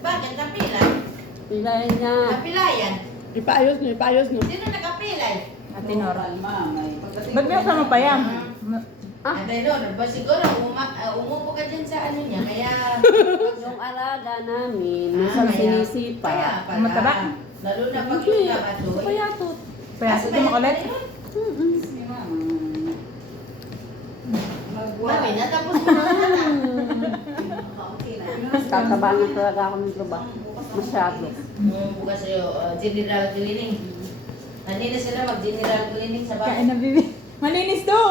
Bakit? Napilay? Pilay niya. Napilayan? Ipaayos nyo, ipaayos nyo. Sino nakapilay? Ate Nora. Pagdating Ba't may kasama pa yan? Antay doon, ba siguro umupo ka dyan sa ano niya, kaya... Yung alaga namin, Ah, minsan kaya- sinisipa. Kaya pala. Mataba? Lalo na pag Hindi, yung nakatoy. payatot. Kaya ito makulit. Mami, natapos mo na na. Tatabangan talaga ako ng trabaho. Masyado. Bukas sa'yo, general cleaning. Kanina sila mag-general cleaning sa bahay. Kain na, bibi. Malinis to!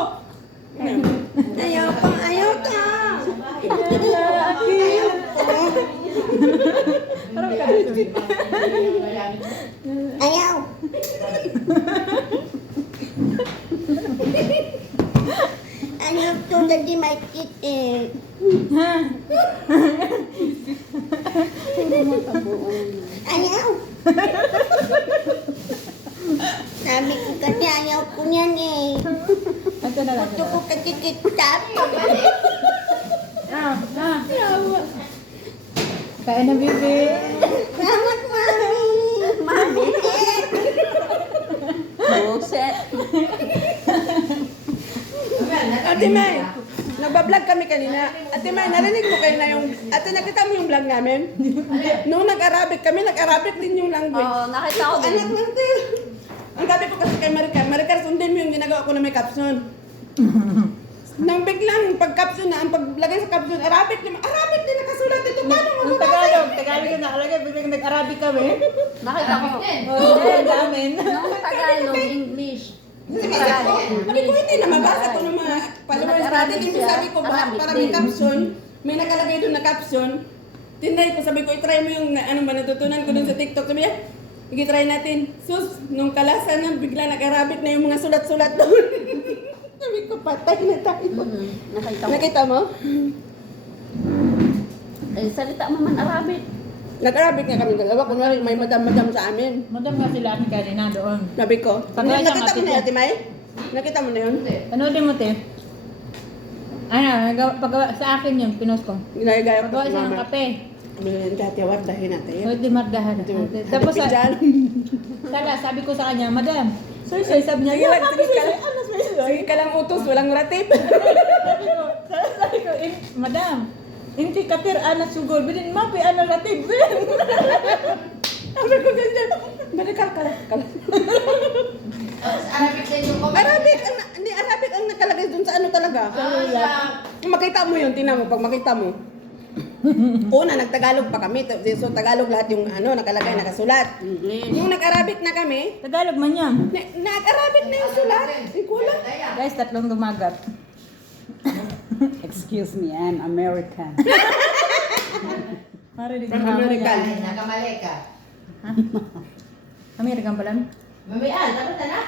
Ayaw ka, ayaw ka. Parang ka Ayaw. Ayaw to, daddy, my kid eh. Ayaw. Sabi ko kasi ayaw ko niyan eh. Ito na lang. Gusto ko kasi kitap. Yawa. Kain na, bibi. Salamat, mami. Mami. Buset. Ate May, nagbablog kami kanina. Ate May, narinig mo kayo na yung... Ate, nakita mo yung vlog namin? Nung nag-Arabic kami, nag-Arabic din yung language. Oo, nakita ko din. Anak mo, ate. Ang sabi ko kasi kay Maricar, sundin mo yung ginagawa ko na may caption. Nang biglang pag-caption na, ang paglagay sa caption, Arabic din nakasulat dito. Paano mo Ang Tagalog yung nakalagay. Biglang nag-Arabic kami. Nakita ko. Oo, damin. Nung Tagalog, English. Sabi ko, hindi na mabasa ko ng mga followers natin. Hindi sabi ko, para may caption, may nakalagay doon na caption. Tinry ko, sabi ko, itry mo yung ano ba natutunan ko doon sa TikTok. Sabi niya, i-try natin. Sus, nung kalasan na, bigla nag-Arabic na yung mga sulat-sulat doon. Sabi ko, patay na tayo. Nakita ko. Nakita mo? Eh, salita mo man Arabic. Nag-Arabic nga kami dalawa. Kunwari may madam-madam sa amin. Madam nga sila amin kanina doon. Sabi ko, Pagkaya nakita mo siyang na yun, ate Ate May? Nakita mo na yun? Panoodin mo, te. Ano, pagawa sa akin yun, pinost ko. Ginagaya ko Pagawa sa siya ng mama. kape. Bilhin dati, wardahin natin. Pwede mardahan. Tapos, sabi ko sa kanya, Madam, sabi niya, Sige lang, sige ka lang. ano Sige ka lang utos, walang ratip. sabi ko, Madam, inti katir anak sugol, bilin mapi anak ratib. Sabi ko ganyan. Balikal ka lang. Tapos Arabic din yung comment. Arabic ang nakalagay dun sa ano talaga. Kung makita mo yun, tinan mo, pag makita mo. Una, nagtagalog pa kami. So, Tagalog lahat yung ano, nakalagay, nakasulat. English. Yung nag-Arabic na kami, Tagalog man yan. nag-Arabic na yung sulat. Hindi ko alam. Guys, tatlong dumagat. Excuse me, I'm American. Marinig From mo America. yan. Ay, nakamali ka. American pala? Mamian, tapos na na?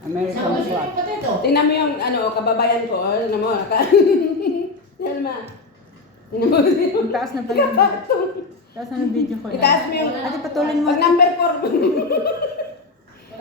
American Sa gusto flag. yung potato. Tingnan mo yung ano, kababayan ko. Ano mo, Selma. Tingnan mo. Ang taas na pala. Taas na yung video ko. Itaas mo yung... Ate, patulin mo. Pag number 4.